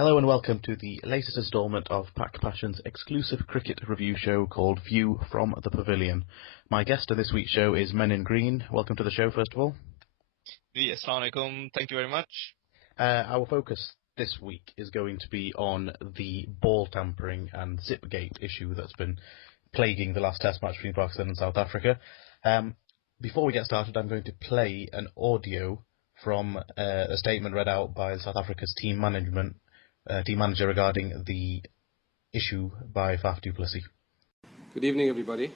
Hello and welcome to the latest instalment of Pack Passion's exclusive cricket review show called View from the Pavilion. My guest of this week's show is Men in Green. Welcome to the show, first of all. Assalamu alaikum. Thank you very much. Our focus this week is going to be on the ball tampering and Zipgate issue that's been plaguing the last test match between Pakistan and South Africa. Before we get started, I'm going to play an audio from a statement read out by South Africa's team manager regarding the issue by Faf du Plessis. Good evening, everybody.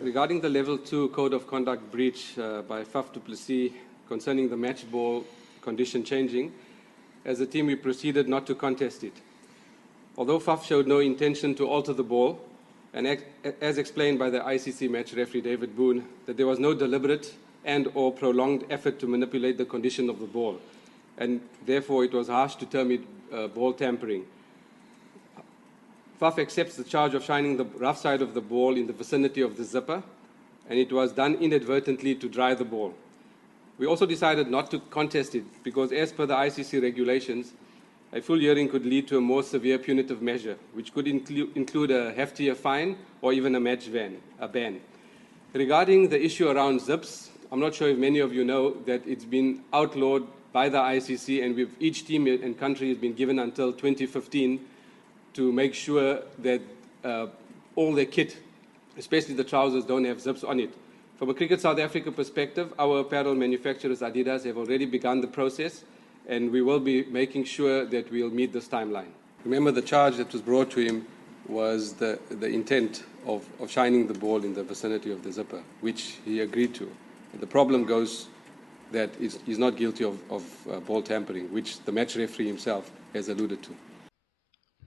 Regarding the Level 2 Code of Conduct breach by Faf du Plessis concerning the match ball condition changing, as a team we proceeded not to contest it. Although Faf showed no intention to alter the ball, and as explained by the ICC match referee David Boone, that there was no deliberate and or prolonged effort to manipulate the condition of the ball, and therefore it was harsh to term it ball tampering. Faf accepts the charge of shining the rough side of the ball in the vicinity of the zipper, and it was done inadvertently to dry the ball. We also decided not to contest it because, as per the ICC regulations, a full hearing could lead to a more severe punitive measure, which could include a heftier fine or even a match ban. Regarding the issue around zips, I'm not sure if many of you know that it's been outlawed by the ICC, and each team and country has been given until 2015 to make sure that all their kit, especially the trousers, don't have zips on it. From a Cricket South Africa perspective, our apparel manufacturers, Adidas, have already begun the process, and we will be making sure that we'll meet this timeline. Remember, the charge that was brought to him was the intent of shining the ball in the vicinity of the zipper, which he agreed to. And the problem goes that he's not guilty of ball tampering, which the match referee himself has alluded to.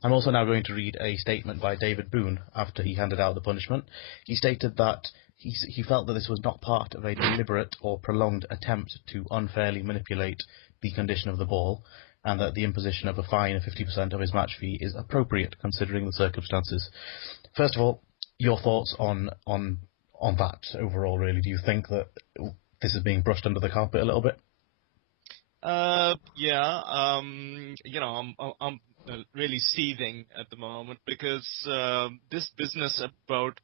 I'm also now going to read a statement by David Boone after he handed out the punishment. He stated that he felt that this was not part of a deliberate or prolonged attempt to unfairly manipulate the condition of the ball, and that the imposition of a fine of 50% of his match fee is appropriate considering the circumstances. First of all, your thoughts on that overall, really? Do you think that this is being brushed under the carpet a little bit? I'm really seething at the moment because this business about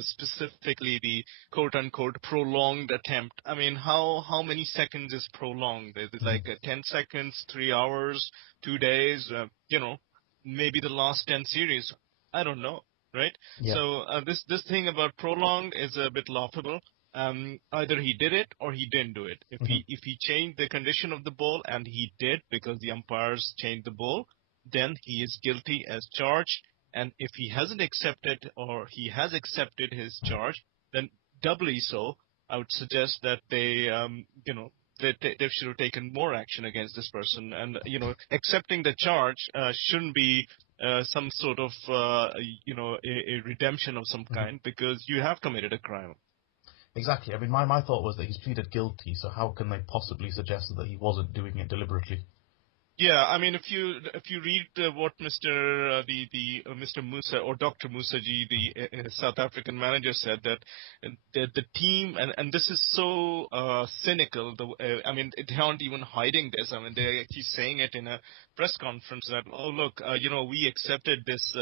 specifically the quote-unquote prolonged attempt. I mean, how many seconds is prolonged? Is it like 10 seconds, 3 hours, 2 days? Maybe the last 10 series. I don't know, right? Yeah. So this thing about prolonged is a bit laughable. Either he did it or he didn't do it. If he changed the condition of the ball, and he did because the umpires changed the ball, then he is guilty as charged. And if he hasn't accepted or he has accepted his charge, then doubly so. I would suggest that they should have taken more action against this person. And accepting the charge shouldn't be some sort of a redemption of some kind, because you have committed a crime. Exactly. I mean, my thought was that he's pleaded guilty, so how can they possibly suggest that he wasn't doing it deliberately? Yeah, I mean, if you read what Mr. Mr. Musa or Dr. Musaji, the South African manager, said, that the team, and this is so cynical. I mean, they aren't even hiding this. I mean, they're actually saying it in a press conference that, oh look, we accepted this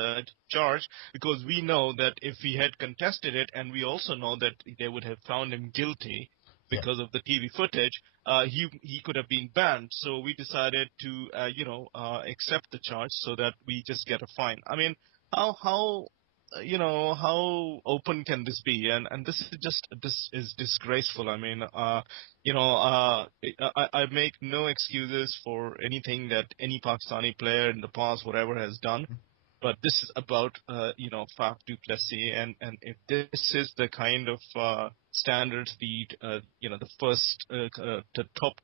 charge because we know that if we had contested it, and we also know that they would have found him guilty because of the TV footage, he could have been banned. So we decided to, accept the charge so that we just get a fine. I mean, how open can this be? And this is disgraceful. I mean, I make no excuses for anything that any Pakistani player in the past, whatever, has done. But this is about, Faf du Plessis, and if this is the kind of standards the first the top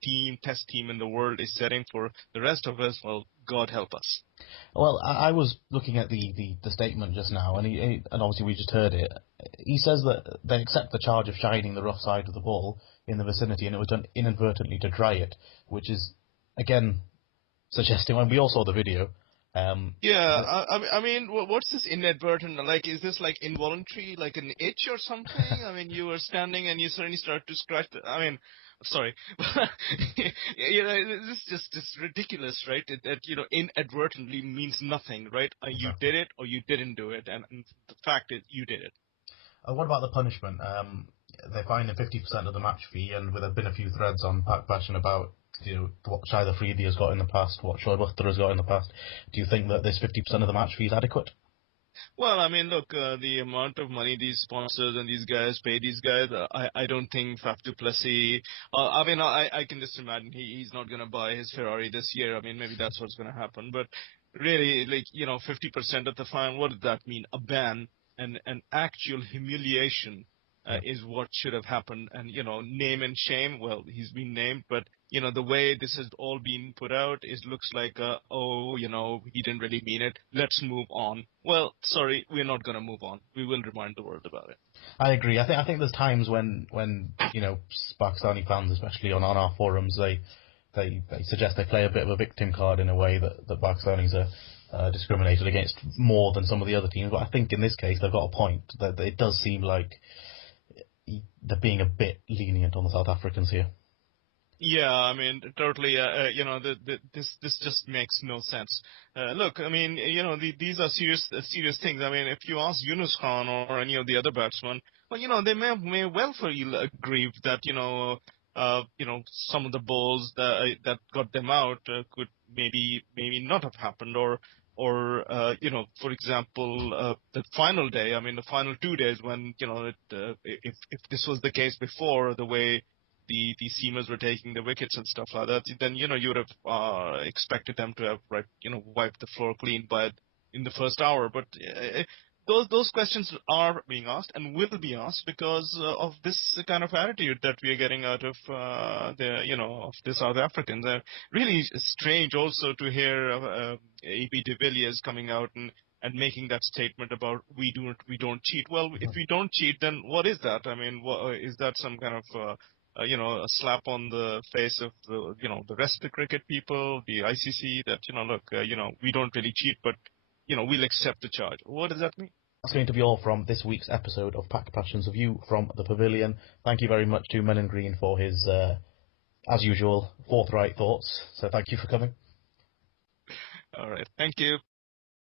test team in the world is setting for the rest of us, well, God help us. Well, I was looking at the statement just now, and obviously we just heard it. He says that they accept the charge of shining the rough side of the ball in the vicinity, and it was done inadvertently to dry it, which is, again, suggesting, when we all saw the video, I mean, what's this inadvertent? Like, is this like involuntary, like an itch or something? I mean, you were standing and you suddenly start to scratch. I mean, sorry, this is just ridiculous, right? That inadvertently means nothing, right? You Exactly. did it or you didn't do it, and the fact is you did it. What about the punishment? They fined him 50% of the match fee, and there have been a few threads on Pack Passion about what Shai Afridi has got in the past, what Shoaib Akhtar has got in the past. Do you think that this 50% of the match fee is adequate? Well, I mean, look, the amount of money these sponsors and these guys pay these guys, I don't think Faf du Plessis. I mean, I can just imagine he's not going to buy his Ferrari this year. I mean, maybe that's what's going to happen. But really, like 50% of the fine, what does that mean? A ban and an actual humiliation Yeah. is what should have happened. And name and shame. Well, he's been named, but the way this has all been put out looks like, he didn't really mean it. Let's move on. Well, sorry, we're not going to move on. We will remind the world about it. I agree. I think there's times when Pakistani fans, especially on our forums, they suggest they play a bit of a victim card in a way that Pakistanis are discriminated against more than some of the other teams. But I think in this case they've got a point. That it does seem like they're being a bit lenient on the South Africans here. Yeah, I mean, totally. This just makes no sense. Look, I mean, these are serious things. I mean, if you ask Yunus Khan or any of the other batsmen, well, they may well feel aggrieved that some of the balls that got them out could maybe not have happened, or for example, the final day. I mean, the final 2 days when if this was the case before, the way the seamers were taking the wickets and stuff like that, then you would have expected them to have wiped the floor clean in the first hour. But those questions are being asked and will be asked because of this kind of attitude that we are getting out of of the South Africans. Really strange also to hear AB de Villiers coming out and making that statement about we don't cheat. Well, if we don't cheat, then what is that? I mean, is that some kind of a slap on the face of the rest of the cricket people, the ICC, that look, we don't really cheat, but we'll accept the charge. What does that mean? That's going to be all from this week's episode of Pack Passion's View from the Pavilion. Thank you very much to Melon Green for his, as usual, forthright thoughts. So thank you for coming. All right, thank you.